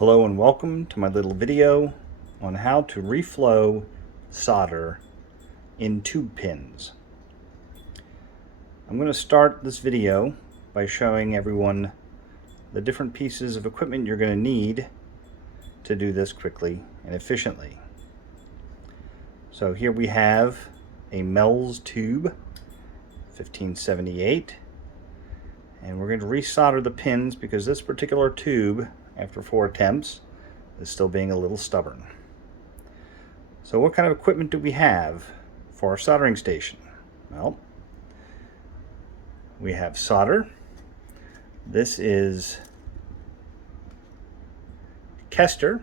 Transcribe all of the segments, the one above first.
Hello and welcome to my little video on how to reflow solder in tube pins. I'm going to start this video by showing everyone the different pieces of equipment you're going to need to do this quickly and efficiently. So here we have a Melz tube, 1578, and we're going to resolder the pins because this particular tube, after 4 attempts, is still being a little stubborn. So what kind of equipment do we have for our soldering station? Well, we have solder. This is Kester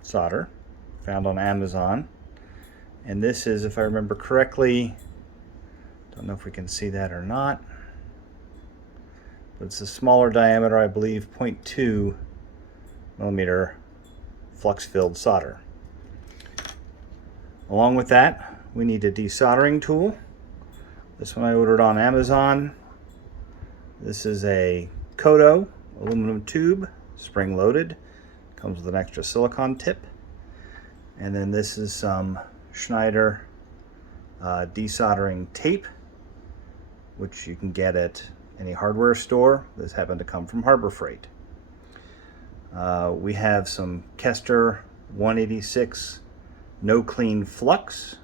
solder, found on Amazon. And this is, if I remember correctly, don't know if we can see that or not, but it's a smaller diameter, I believe 0.2 millimeter flux-filled solder. Along with that, we need a desoldering tool. This one I ordered on Amazon. This is a Kodo aluminum tube, spring-loaded. Comes with an extra silicone tip. And then this is some Schneider desoldering tape, which you can get at any hardware store. This happened to come from Harbor Freight. We have some Kester 186 no clean flux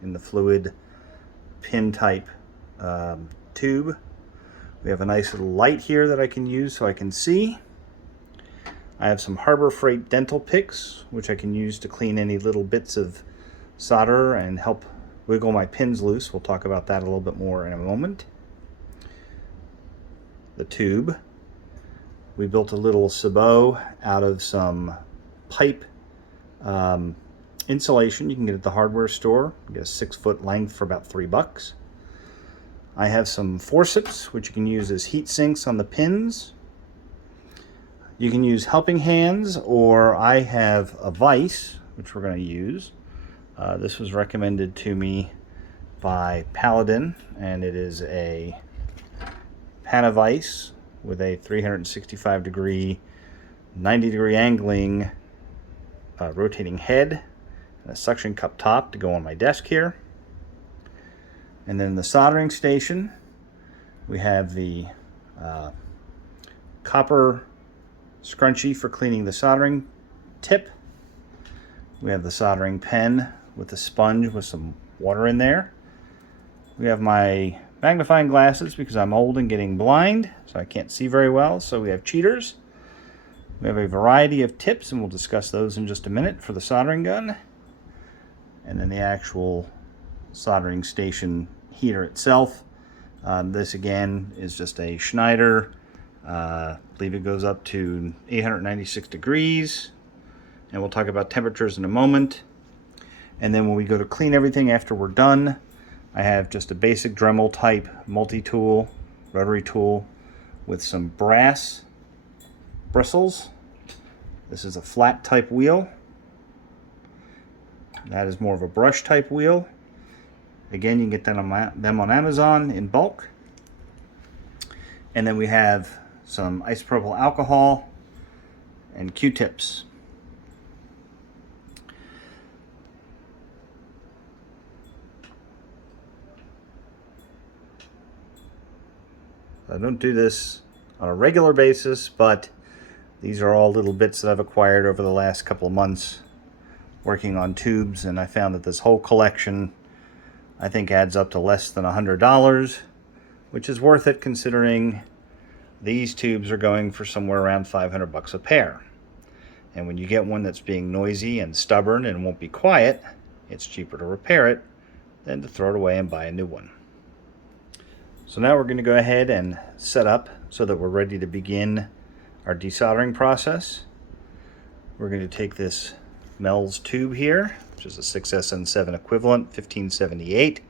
in the fluid pin type tube. We have a nice little light here that I can use so I can see. I have some Harbor Freight dental picks, which I can use to clean any little bits of solder and help wiggle my pins loose. We'll talk about that a little bit more in a moment. The tube. We built a little sabot out of some pipe insulation you can get at the hardware store. You get a 6-foot length for about $3. I have some forceps, which you can use as heat sinks on the pins. You can use helping hands, or I have a vise, which we're going to use. This was recommended to me by Paladin, and it is a pan of vise with a 365 degree, 90 degree angling rotating head and a suction cup top to go on my desk here. And then the soldering station, we have the copper scrunchie for cleaning the soldering tip. We have the soldering pen with the sponge with some water in there. We have my magnifying glasses because I'm old and getting blind, so I can't see very well. So we have cheaters. We have a variety of tips, and we'll discuss those in just a minute for the soldering gun. And then the actual soldering station heater itself. This again is just a Schneider. I believe it goes up to 896 degrees. And we'll talk about temperatures in a moment. And then when we go to clean everything after we're done, I have just a basic Dremel type multi-tool, rotary tool with some brass bristles. This is a flat type wheel. That is more of a brush type wheel. Again, you can get them on Amazon in bulk. And then we have some isopropyl alcohol and Q-tips. I don't do this on a regular basis, but these are all little bits that I've acquired over the last couple of months working on tubes, and I found that this whole collection I think adds up to less than $100, which is worth it considering these tubes are going for somewhere around $500 a pair. And when you get one that's being noisy and stubborn and won't be quiet, it's cheaper to repair it than to throw it away and buy a new one. So now we're going to go ahead and set up so that we're ready to begin our desoldering process. We're going to take this Melz tube here, which is a 6SN7 equivalent, 1578.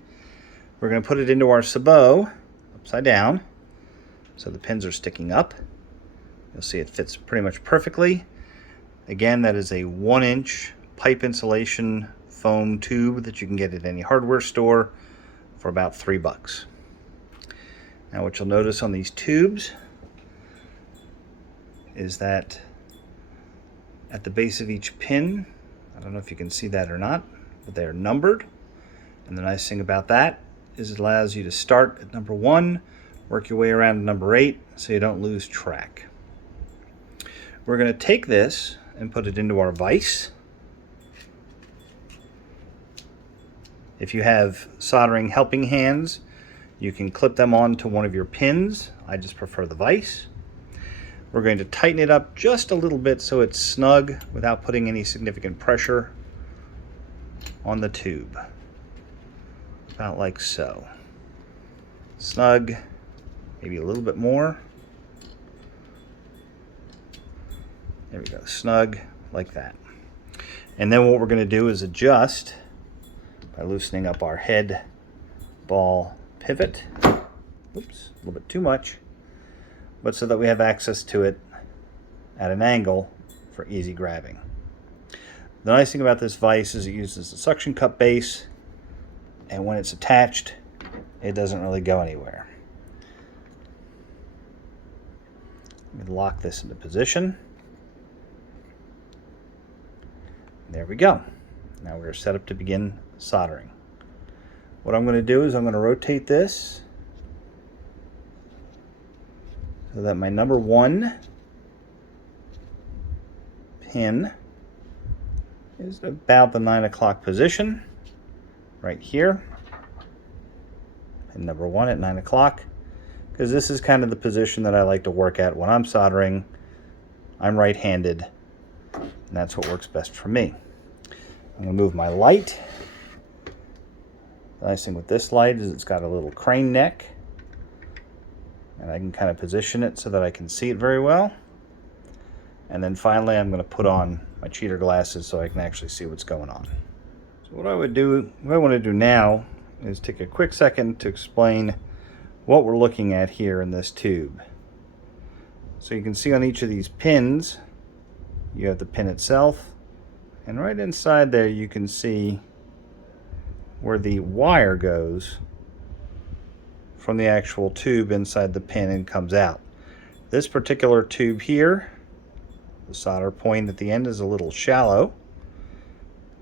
We're going to put it into our sabot upside down so the pins are sticking up. You'll see it fits pretty much perfectly. Again, that is a 1-inch pipe insulation foam tube that you can get at any hardware store for about $3. Now what you'll notice on these tubes is that at the base of each pin. I don't know if you can see that or not, but they are numbered. And the nice thing about that is it allows you to start at number 1, work your way around to number 8, so you don't lose track. We're going to take this and put it into our vise. If you have soldering helping hands, you can clip them onto one of your pins. I just prefer the vise. We're going to tighten it up just a little bit so it's snug without putting any significant pressure on the tube. About like so. Snug, maybe a little bit more. There we go, snug like that. And then what we're going to do is adjust by loosening up our head ball pivot. Oops, a little bit too much, but so that we have access to it at an angle for easy grabbing. The nice thing about this vise is it uses a suction cup base, and when it's attached, it doesn't really go anywhere. Let me lock this into position. There we go. Now we're set up to begin soldering. What I'm going to do is I'm going to rotate this so that my number 1 pin is about the 9 o'clock position right here. Pin number 1 at 9 o'clock, because this is kind of the position that I like to work at when I'm soldering. I'm right-handed, and that's what works best for me. I'm going to move my light. The nice thing with this light is it's got a little crane neck, and I can kind of position it so that I can see it very well. And then finally I'm going to put on my cheater glasses so I can actually see what's going on. So what I want to do now is take a quick second to explain what we're looking at here in this tube. So you can see on each of these pins, you have the pin itself, and right inside there you can see where the wire goes from the actual tube inside the pin and comes out. This particular tube here, the solder point at the end is a little shallow.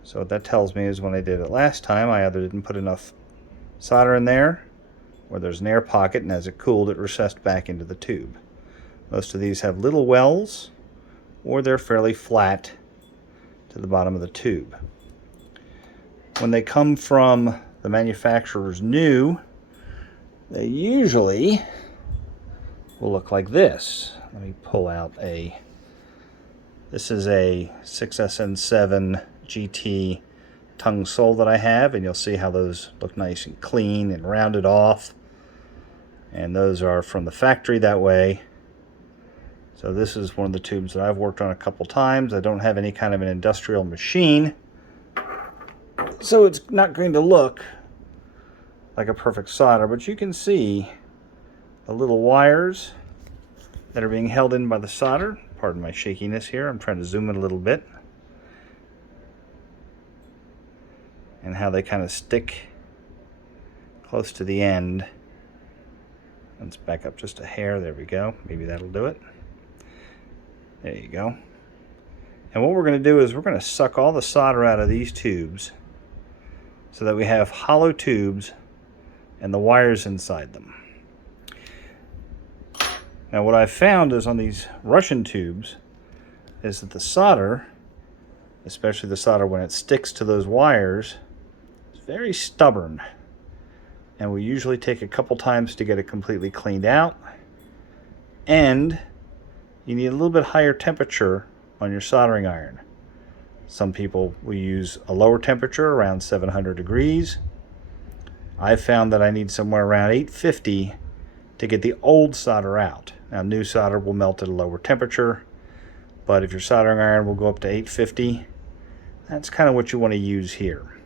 So what that tells me is when I did it last time, I either didn't put enough solder in there, or there's an air pocket, and as it cooled, it recessed back into the tube. Most of these have little wells, or they're fairly flat to the bottom of the tube. When they come from the manufacturer's new, they usually will look like this. Let me pull out this is a 6SN7 GT tongue sole that I have, and you'll see how those look nice and clean and rounded off. And those are from the factory that way. So this is one of the tubes that I've worked on a couple times. I don't have any kind of an industrial machine, so it's not going to look like a perfect solder, but you can see the little wires that are being held in by the solder. Pardon my shakiness here, I'm trying to zoom in a little bit. And how they kind of stick close to the end. Let's back up just a hair, there we go. Maybe that'll do it. There you go. And what we're going to do is we're going to suck all the solder out of these tubes so that we have hollow tubes and the wires inside them. Now what I've found is on these Russian tubes is that the solder, especially the solder when it sticks to those wires, is very stubborn. And we usually take a couple times to get it completely cleaned out. And you need a little bit higher temperature on your soldering iron. Some people will use a lower temperature around 700 degrees. I've found that I need somewhere around 850 to get the old solder out. Now new solder will melt at a lower temperature, but if your soldering iron will go up to 850, that's kind of what you want to use here.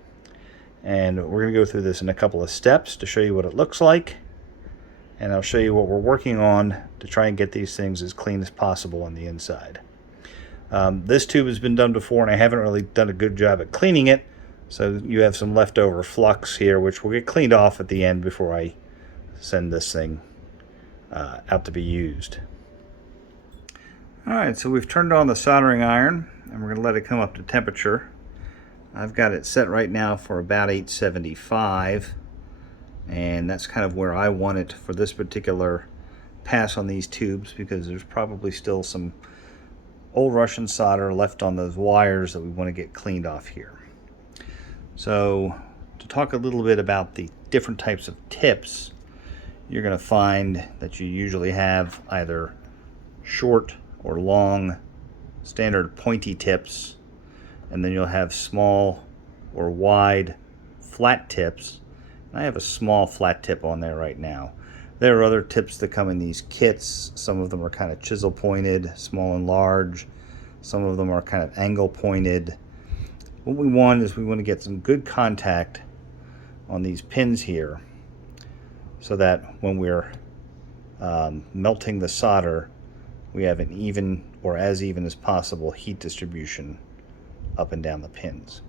And we're going to go through this in a couple of steps to show you what it looks like, and I'll show you what we're working on to try and get these things as clean as possible on the inside. This tube has been done before, and I haven't really done a good job at cleaning it, so you have some leftover flux here, which will get cleaned off at the end before I send this thing out to be used. Alright, so we've turned on the soldering iron, and we're going to let it come up to temperature. I've got it set right now for about 875, and that's kind of where I want it for this particular pass on these tubes, because there's probably still some old Russian solder left on those wires that we want to get cleaned off here. So to talk a little bit about the different types of tips, you're going to find that you usually have either short or long standard pointy tips, and then you'll have small or wide flat tips. And I have a small flat tip on there right now. There are other tips that come in these kits. Some of them are kind of chisel pointed, small and large. Some of them are kind of angle pointed. What we want is we want to get some good contact on these pins here, so that when we're melting the solder, we have an even, or as even as possible, heat distribution up and down the pins.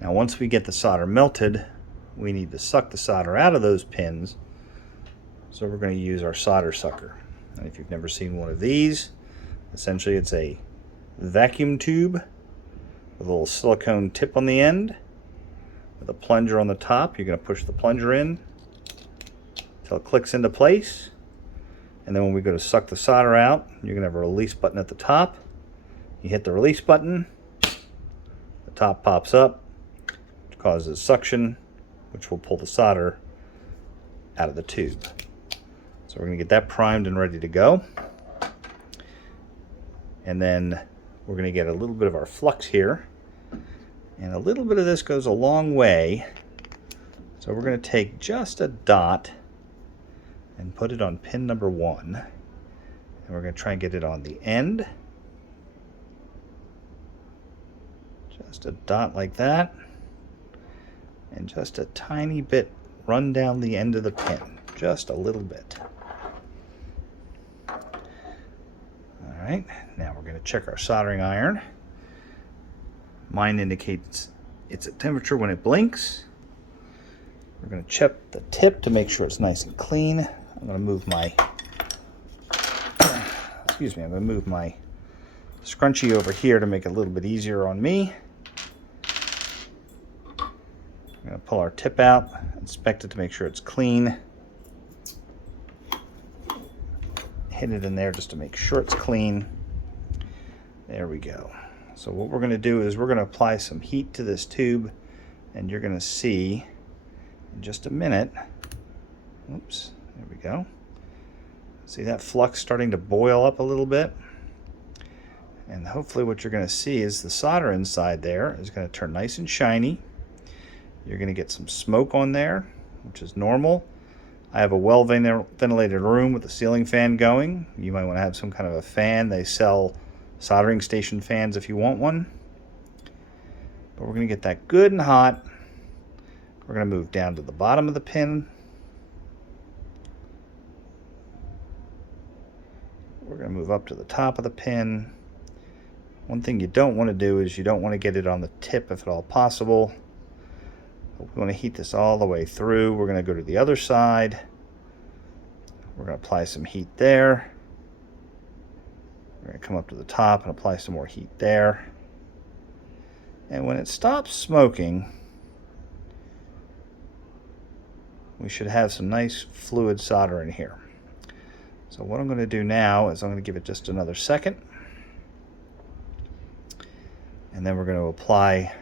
Now once we get the solder melted, we need to suck the solder out of those pins. So we're going to use our solder sucker. And if you've never seen one of these, essentially it's a vacuum tube with a little silicone tip on the end with a plunger on the top. You're going to push the plunger in until it clicks into place. And then when we go to suck the solder out, you're going to have a release button at the top. You hit the release button, the top pops up, which causes suction, which will pull the solder out of the tube. So we're going to get that primed and ready to go. And then we're going to get a little bit of our flux here. And a little bit of this goes a long way. So we're going to take just a dot and put it on pin number 1. And we're going to try and get it on the end. Just a dot like that. And just a tiny bit run down the end of the pin. Just a little bit. Alright, now we're going to check our soldering iron. Mine indicates it's at temperature when it blinks. We're going to check the tip to make sure it's nice and clean. I'm going to move my I'm going to move my scrunchie over here to make it a little bit easier on me. I'm going to pull our tip out, inspect it to make sure it's clean. Hit it in there just to make sure it's clean. There we go. So what we're going to do is we're going to apply some heat to this tube, and you're going to see in just a minute. Oops, there we go. See that flux starting to boil up a little bit? And hopefully what you're going to see is the solder inside there is going to turn nice and shiny. You're going to get some smoke on there, which is normal. I have a well-ventilated room with a ceiling fan going. You might want to have some kind of a fan. They sell soldering station fans if you want one. But we're going to get that good and hot. We're going to move down to the bottom of the pin. We're going to move up to the top of the pin. One thing you don't want to do is you don't want to get it on the tip if at all possible. We want to heat this all the way through. We're going to go to the other side. We're going to apply some heat there. We're going to come up to the top and apply some more heat there. And when it stops smoking, we should have some nice fluid solder in here. So what I'm going to do now is I'm going to give it just another second. And then we're going to apply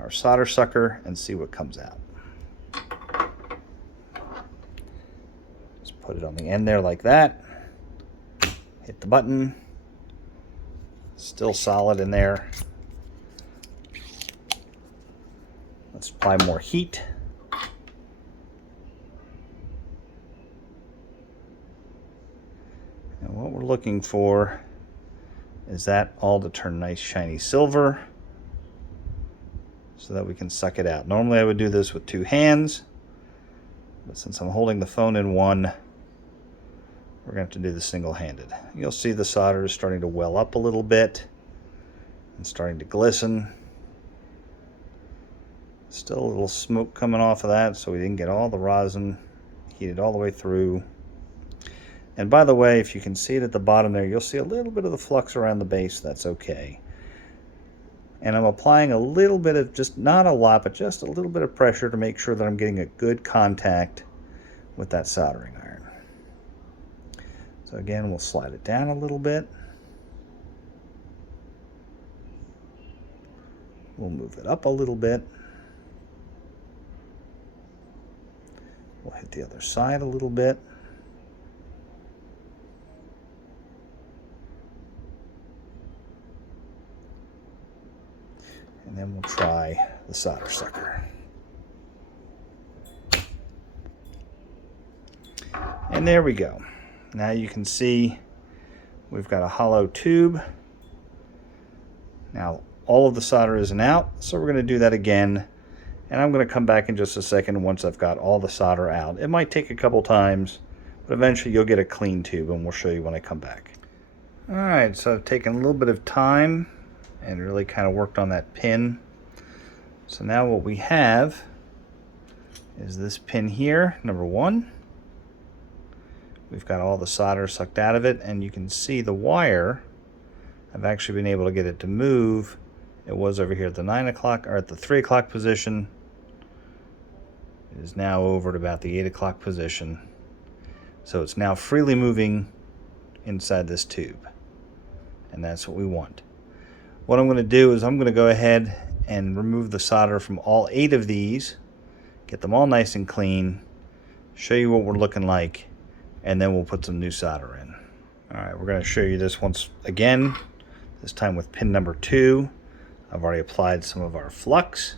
our solder sucker and see what comes out. Just put it on the end there like that. Hit the button. Still solid in there. Let's apply more heat. And what we're looking for is that all to turn nice shiny silver so that we can suck it out. Normally I would do this with 2 hands, but since I'm holding the phone in one, we're going to have to do this single-handed. You'll see the solder is starting to well up a little bit and starting to glisten. Still a little smoke coming off of that, so we didn't get all the rosin heated all the way through. And by the way, if you can see it at the bottom there, you'll see a little bit of the flux around the base. That's okay. And I'm applying a little bit of, just not a lot, but just a little bit of pressure to make sure that I'm getting a good contact with that soldering iron. So again, we'll slide it down a little bit. We'll move it up a little bit. We'll hit the other side a little bit. And then we'll try the solder sucker. And there we go. Now you can see we've got a hollow tube. Now all of the solder isn't out, so we're going to do that again. And I'm going to come back in just a second once I've got all the solder out. It might take a couple times, but eventually you'll get a clean tube, and we'll show you when I come back. Alright, so I've taken a little bit of time and really kind of worked on that pin. So now what we have is this pin here, number 1. We've got all the solder sucked out of it, and you can see the wire. I've actually been able to get it to move. It was over here at the 9 o'clock, or at the 3 o'clock position. It is now over at about the 8 o'clock position. So it's now freely moving inside this tube. And that's what we want. What I'm going to do is I'm going to go ahead and remove the solder from all 8 of these, get them all nice and clean, show you what we're looking like, and then we'll put some new solder in. Alright, we're going to show you this once again, this time with pin number 2. I've already applied some of our flux.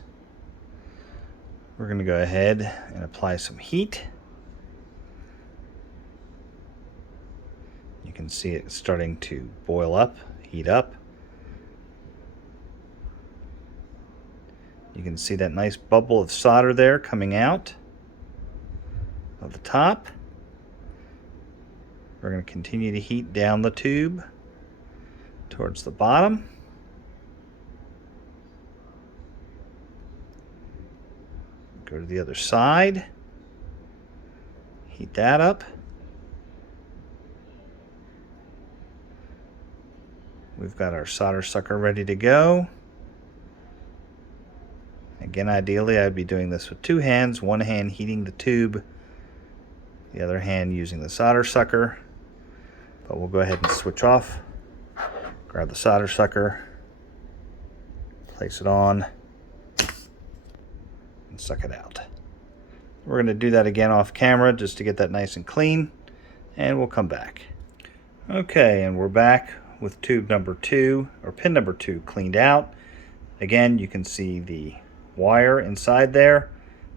We're going to go ahead and apply some heat. You can see it starting to boil up, heat up. You can see that nice bubble of solder there coming out of the top. We're going to continue to heat down the tube towards the bottom. Go to the other side. Heat that up. We've got our solder sucker ready to go. Again, ideally, I'd be doing this with 2 hands, one hand heating the tube, the other hand using the solder sucker. But we'll go ahead and switch off. Grab the solder sucker, place it on, and suck it out. We're going to do that again off camera just to get that nice and clean, and we'll come back. Okay, and we're back with tube number 2, or pin number 2, cleaned out. Again, you can see the wire inside there.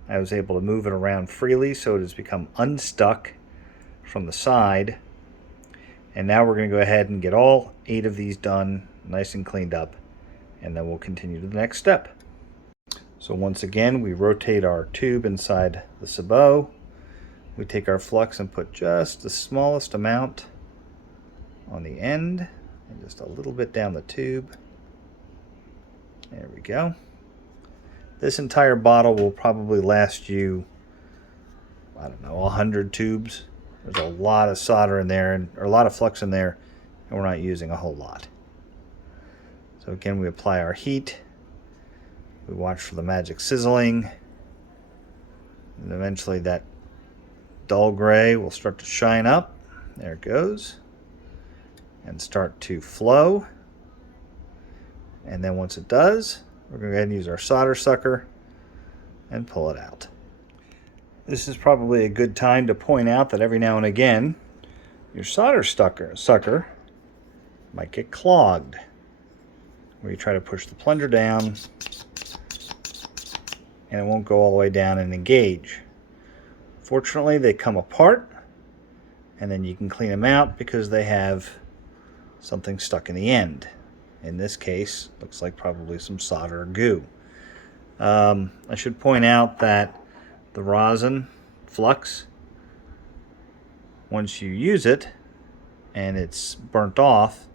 I was able to move it around freely, so it has become unstuck from the side. And now we're going to go ahead and get all 8 of these done, nice and cleaned up, and then we'll continue to the next step. So once again, we rotate our tube inside the sabot. We take our flux and put just the smallest amount on the end, and just a little bit down the tube. There we go. This entire bottle will probably last you, I don't know, 100 tubes. There's a lot of solder in there, or a lot of flux in there, and we're not using a whole lot. So again, we apply our heat. We watch for the magic sizzling. And eventually that dull gray will start to shine up. There it goes. And start to flow. And then once it does, we're going to go ahead and use our solder sucker and pull it out. This is probably a good time to point out that every now and again, your solder sucker might get clogged. Where you try to push the plunger down and it won't go all the way down and engage. Fortunately, they come apart and then you can clean them out because they have something stuck in the end. In this case, looks like probably some solder or goo. I should point out that the rosin flux, once you use it and it's burnt off,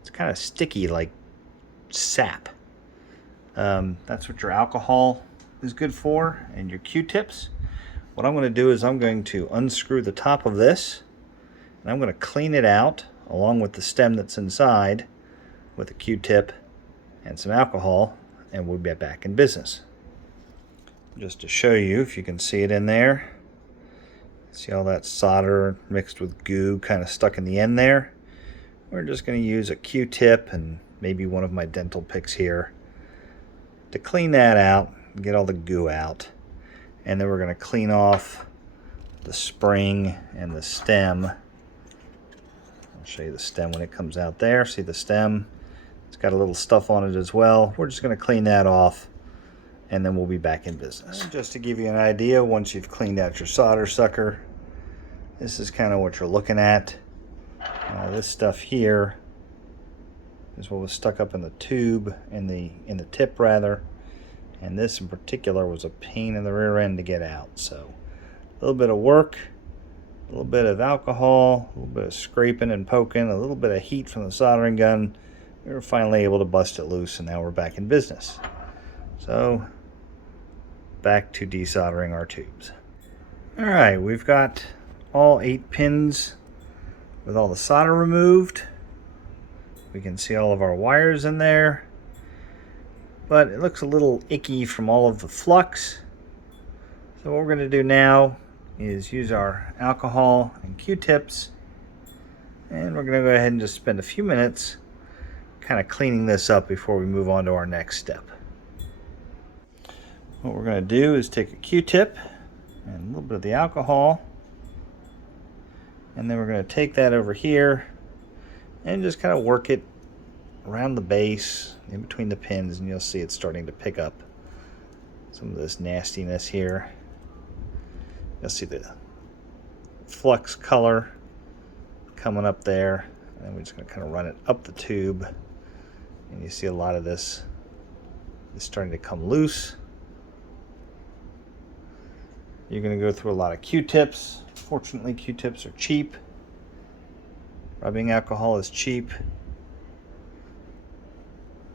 it's kind of sticky like sap. That's what your alcohol is good for, and your Q-tips. What I'm going to do is I'm going to unscrew the top of this, And I'm going to clean it out along with the stem that's inside with a Q-tip and some alcohol, and we'll be back in business. Just to show you, if you can see it in there, see all that solder mixed with goo kind of stuck in the end there? We're just going to use a Q-tip and maybe one of my dental picks here to clean that out and get all the goo out. And then we're going to clean off the spring and the stem. I'll show you the stem when it comes out there. See the stem? It's got a little stuff on it as well. We're just going to clean that off, and then we'll be back in business. And just to give you an idea, once you've cleaned out your solder sucker, this is kind of what you're looking at. This stuff here is what was stuck up in the tube, in the tip rather, and this in particular was a pain in the rear end to get out. So a little bit of work, a little bit of alcohol, a little bit of scraping and poking, a little bit of heat from the soldering gun. We were finally able to bust it loose, and now we're back in business. So back to desoldering our tubes. Alright, we've got all 8 pins with all the solder removed. We can see all of our wires in there, but it looks a little icky from all of the flux. So what we're going to do now is use our alcohol and Q-tips, and we're going to go ahead and just spend a few minutes kind of cleaning this up before we move on to our next step. What we're going to do is take a Q-tip and a little bit of the alcohol, and then we're going to take that over here and just kind of work it around the base in between the pins, and you'll see it's starting to pick up some of this nastiness here. You'll see the flux color coming up there, and we're just going to kind of run it up the tube, and you see a lot of this is starting to come loose. You're going to go through a lot of Q-tips. Fortunately, Q-tips are cheap. Rubbing alcohol is cheap.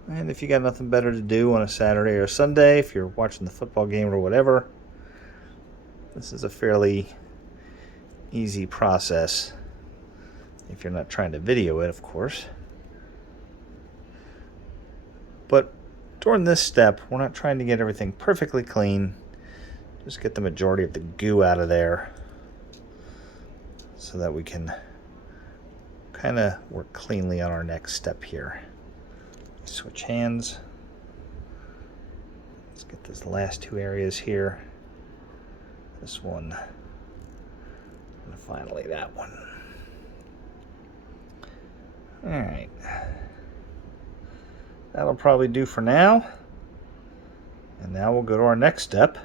And if you got nothing better to do on a Saturday or Sunday, if you're watching the football game or whatever, this is a fairly easy process. If you're not trying to video it, of course. But during this step, we're not trying to get everything perfectly clean. Just get the majority of the goo out of there so that we can kind of work cleanly on our next step here. Switch hands. Let's get these last 2 areas here. This one, and finally that one. Alright. That'll probably do for now. And now we'll go to our next step,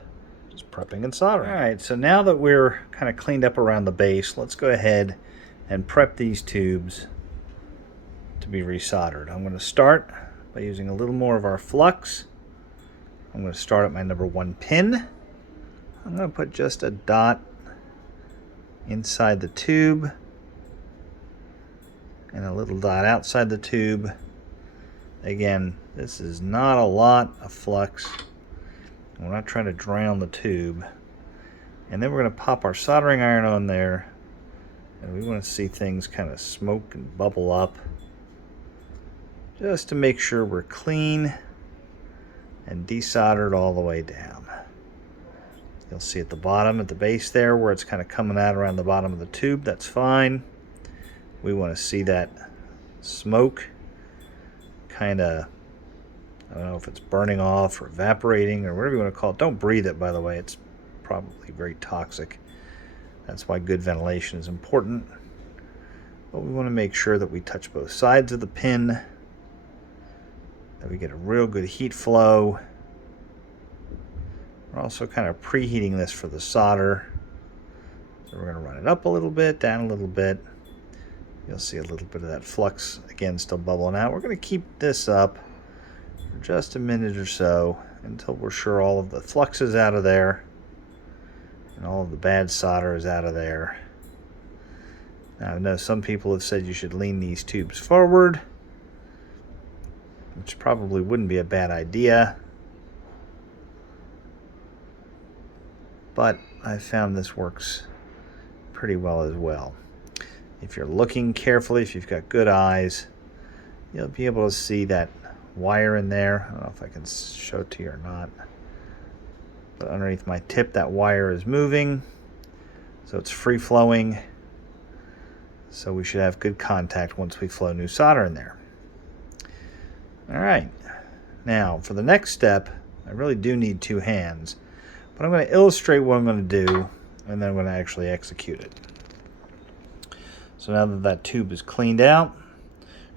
just prepping and soldering. Alright, so now that we're kind of cleaned up around the base, let's go ahead and prep these tubes to be resoldered. I'm going to start by using a little more of our flux. I'm going to start at my number 1 pin. I'm going to put just a dot inside the tube and a little dot outside the tube. Again, this is not a lot of flux. We're not trying to drown the tube. And then we're going to pop our soldering iron on there, and we want to see things kind of smoke and bubble up, just to make sure we're clean and desoldered all the way down. You'll see at the bottom, at the base there, where it's kind of coming out around the bottom of the tube. That's fine. We want to see that smoke kind of, I don't know if it's burning off or evaporating or whatever you want to call it. Don't breathe it, by the way. It's probably very toxic. That's why good ventilation is important. But we want to make sure that we touch both sides of the pin, that we get a real good heat flow. We're also kind of preheating this for the solder. So we're going to run it up a little bit, down a little bit. You'll see a little bit of that flux again still bubbling out. We're going to keep this up for just a minute or so until we're sure all of the flux is out of there and all of the bad solder is out of there. Now, I know some people have said you should lean these tubes forward, which probably wouldn't be a bad idea, but I found this works pretty well as well. If you're looking carefully, if you've got good eyes, you'll be able to see that wire in there. I don't know if I can show it to you or not. But underneath my tip, that wire is moving. So it's free flowing. So we should have good contact once we flow new solder in there. All right. Now, for the next step, I really do need two hands. But I'm going to illustrate what I'm going to do, and then I'm going to actually execute it. So now that that tube is cleaned out,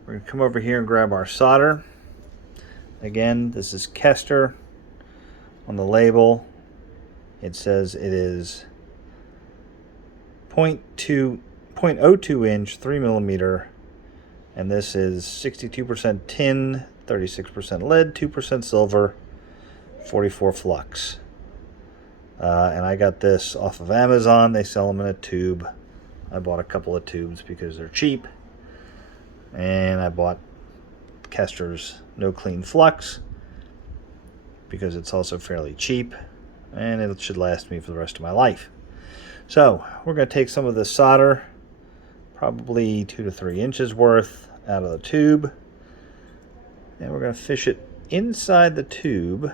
we're going to come over here and grab our solder. Again, this is Kester. On the label, it says it is 0.02 inch, 3 millimeter, and this is 62% tin, 36% lead, 2% silver, 44 flux. And I got this off of Amazon. They sell them in a tube. I bought a couple of tubes because they're cheap. And I bought Kester's No Clean Flux because it's also fairly cheap. And it should last me for the rest of my life. So we're going to take some of this solder, probably 2 to 3 inches worth, out of the tube. And we're going to fish it inside the tube,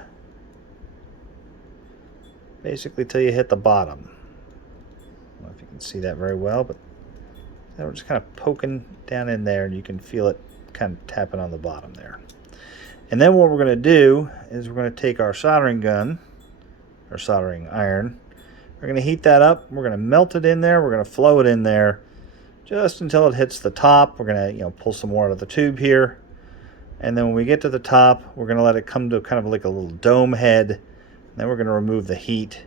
basically till you hit the bottom. I don't know if you can see that very well, but we're just kind of poking down in there, and you can feel it kind of tapping on the bottom there. And then what we're going to do is we're going to take our soldering gun, or soldering iron. We're going to heat that up. We're going to melt it in there. We're going to flow it in there just until it hits the top. We're going to, pull some more out of the tube here. And then when we get to the top, we're going to let it come to kind of like a little dome head. And then we're going to remove the heat.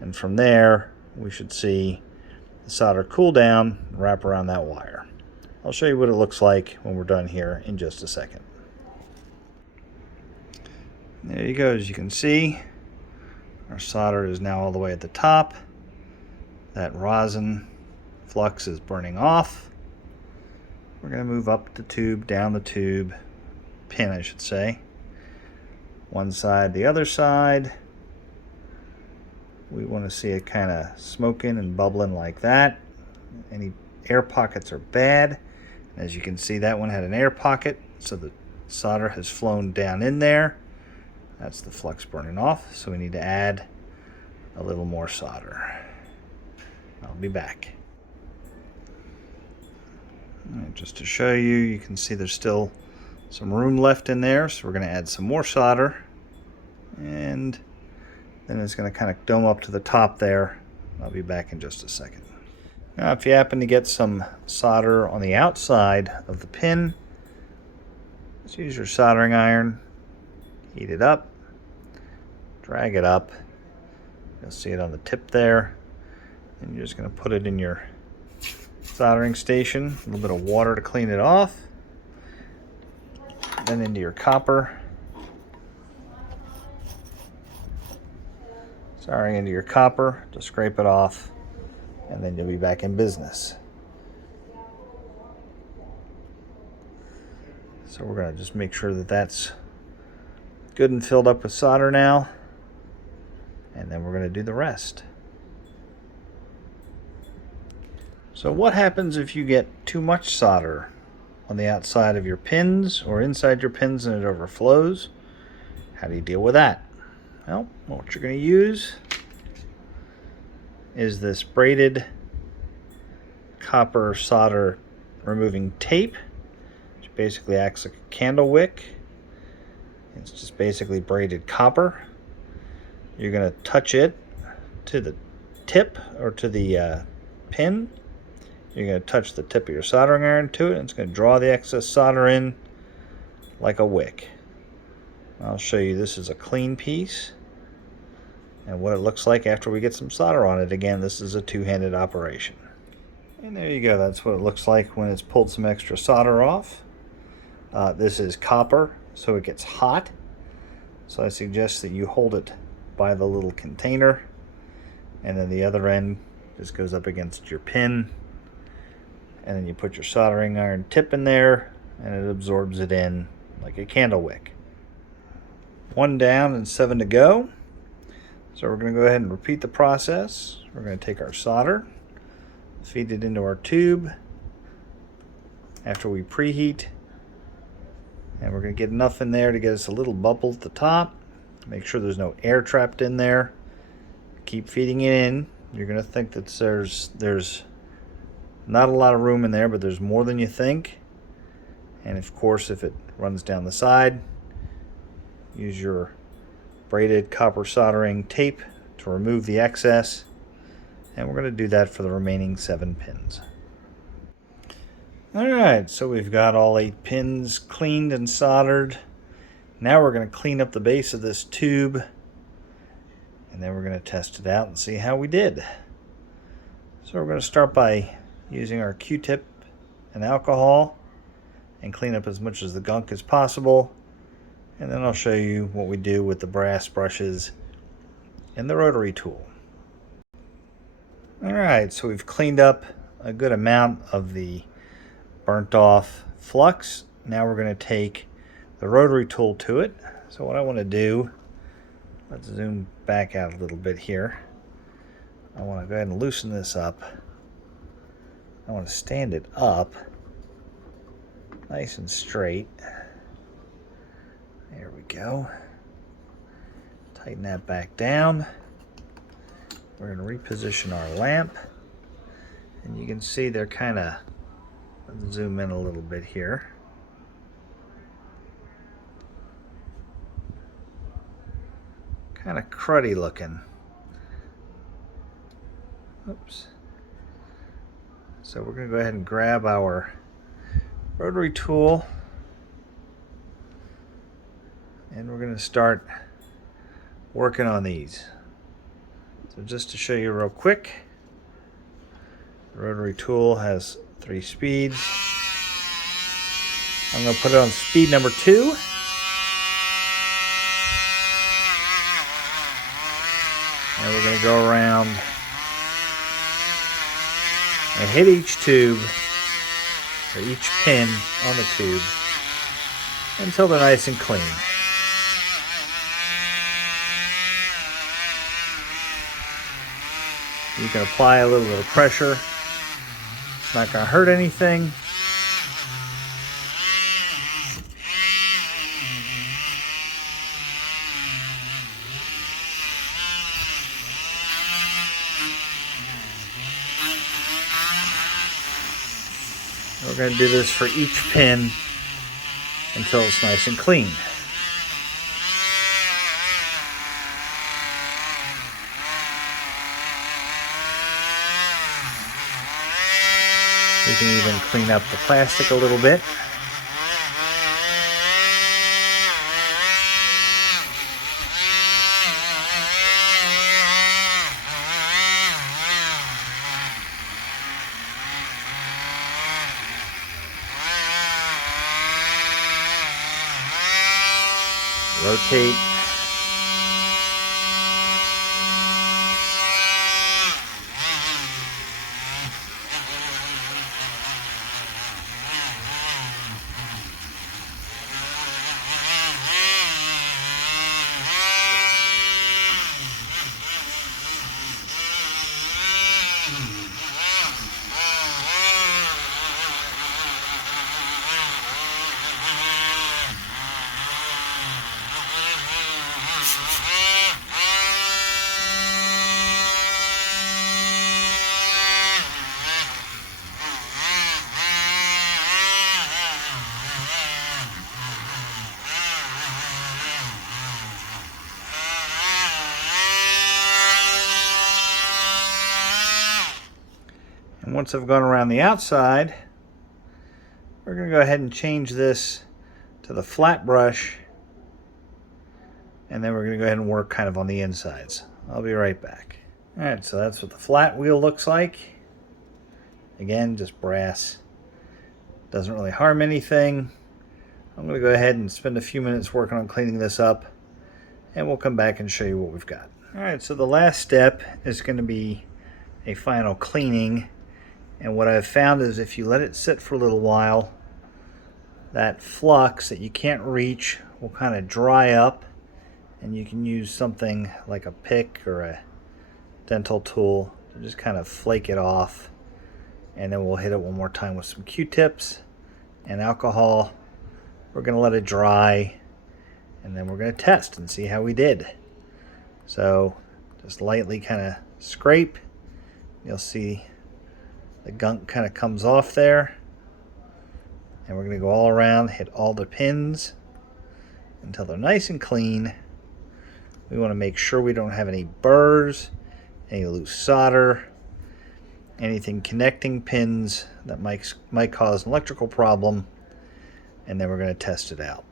And from there, we should see the solder cool down and wrap around that wire. I'll show you what it looks like when we're done here in just a second. There you go. As you can see, our solder is now all the way at the top. That rosin flux is burning off. We're going to move up the tube, down the tube, pin I should say. One side, the other side. We want to see it kind of smoking and bubbling like that. Any air pockets are bad. As you can see, that one had an air pocket, so the solder has flown down in there. That's the flux burning off, so we need to add a little more solder. I'll be back. Right, just to show you, you can see there's still some room left in there, so we're going to add some more solder. And then it's going to kind of dome up to the top there. I'll be back in just a second. Now, if you happen to get some solder on the outside of the pin, just use your soldering iron, heat it up, drag it up. You'll see it on the tip there. And you're just going to put it in your soldering station, a little bit of water to clean it off, then into your copper. Soldering into your copper to scrape it off, and then you'll be back in business. So we're going to just make sure that that's good and filled up with solder now, and then we're going to do the rest. So what happens if you get too much solder on the outside of your pins or inside your pins and it overflows? How do you deal with that? Well, what you're going to use is this braided copper solder removing tape, which basically acts like a candle wick. It's just basically braided copper. You're going to touch it to the tip or to the pin. You're going to touch the tip of your soldering iron to it, and it's going to draw the excess solder in like a wick. I'll show you, this is a clean piece and what it looks like after we get some solder on it. Again, this is a two-handed operation. And there you go, that's what it looks like when it's pulled some extra solder off. This is copper, so it gets hot. So I suggest that you hold it by the little container, and then the other end just goes up against your pin. And then you put your soldering iron tip in there, and it absorbs it in like a candle wick. 1 down and 7 to go. So we're going to go ahead and repeat the process. We're going to take our solder, feed it into our tube after we preheat. And we're going to get enough in there to get us a little bubble at the top. Make sure there's no air trapped in there. Keep feeding it in. You're going to think that there's not a lot of room in there, but there's more than you think. And of course, if it runs down the side, use your braided copper soldering tape to remove the excess. And we're going to do that for the remaining 7 pins. Alright, so we've got all 8 pins cleaned and soldered. Now we're going to clean up the base of this tube, and then we're going to test it out and see how we did. So we're going to start by using our Q-tip and alcohol and clean up as much of the gunk as possible. And then I'll show you what we do with the brass brushes and the rotary tool. Alright, so we've cleaned up a good amount of the burnt off flux. Now we're going to take the rotary tool to it. So what I want to do, let's zoom back out a little bit here. I want to go ahead and loosen this up. I want to stand it up nice and straight. There we go. Tighten that back down. We're going to reposition our lamp. And you can see they're kind of, let's zoom in a little bit here. Kind of cruddy looking. Oops. So we're going to go ahead and grab our rotary tool, and we're going to start working on these. So just to show you real quick, the rotary tool has 3 speeds. I'm going to put it on speed number 2. And we're going to go around and hit each tube, or each pin on the tube, until they're nice and clean. You can apply a little bit of pressure. It's not going to hurt anything. We're going to do this for each pin until it's nice and clean. We can even clean up the plastic a little bit. Rotate. And once I've gone around the outside, we're going to go ahead and change this to the flat brush, and then we're going to go ahead and work kind of on the insides. I'll be right back. Alright, so that's what the flat wheel looks like. Again, just brass. Doesn't really harm anything. I'm going to go ahead and spend a few minutes working on cleaning this up, and we'll come back and show you what we've got. Alright, so the last step is going to be a final cleaning. And what I've found is if you let it sit for a little while, that flux that you can't reach will kind of dry up, and you can use something like a pick or a dental tool to just kind of flake it off and then we'll hit it one more time with some Q-tips and alcohol. We're going to let it dry, and then we're going to test and see how we did. So just lightly kind of scrape. You'll see the gunk kind of comes off there. And we're going to go all around, hit all the pins until they're nice and clean. We want to make sure we don't have any burrs, any loose solder, anything connecting pins that might cause an electrical problem. And then we're going to test it out.